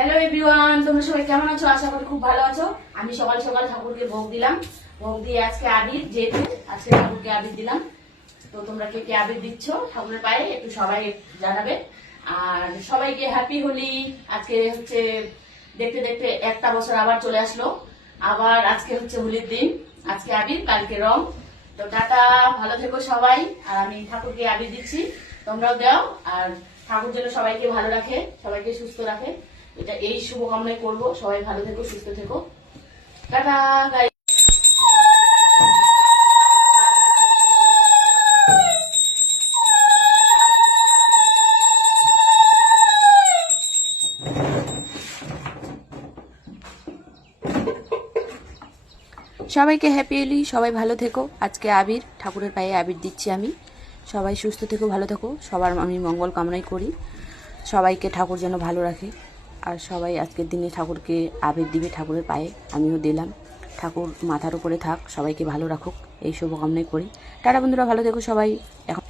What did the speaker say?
Hello everyone, তোমরা সবাই কেমন আছো? আশা করি খুব ভালো আছো। আমি সকাল সকাল ঠাকুরকে ভোগ দিলাম। ভোগ দিয়ে আজকে আবির, যেহেতু আজকে ঠাকুরকে আবির দিলাম, তো তোমরা কে কে আবির দিচ্ছ ঠাকুরের পায়ে একটু সবাই জানাবে। আর সবাইকে হ্যাপি হোলি। আজকে হচ্ছে দেখতে দেখতে একটা বছর আবার চলে আসলো। আবার আজকে হচ্ছে হোলির দিন। আজকে আবির, কালকে রং। তো টাটা, ভালো থেকো সবাই। আর আমি ঠাকুরকে আবির দিচ্ছি, তোমরাও দাও। আর ঠাকুর যেন সবাইকে ভালো রাখে, সবাইকে সুস্থ রাখে, এটা এই শুভকামনাই করবো। সবাই ভালো থেকো, সুস্থ থেকো। Tata guys. সবাইকে হ্যাপি হোলি, সবাই ভালো থেকো। আজকে আবির, ঠাকুরের পায়ে আবির দিচ্ছি আমি। সবাই সুস্থ থেকো, ভালো থেকো। সবার আমি মঙ্গল কামনাই করি, সবাইকে ঠাকুর যেন ভালো রাখে। আর সবাই আজকের দিনে ঠাকুরকে আবির দিবে, ঠাকুরের পায়ে আমিও দিলাম। ঠাকুর মাথার উপরে থাক, সবাইকে ভালো রাখুক, এই শুভকামনাই করি। টাটা বন্ধুরা, ভালো থেকো সবাই। এখন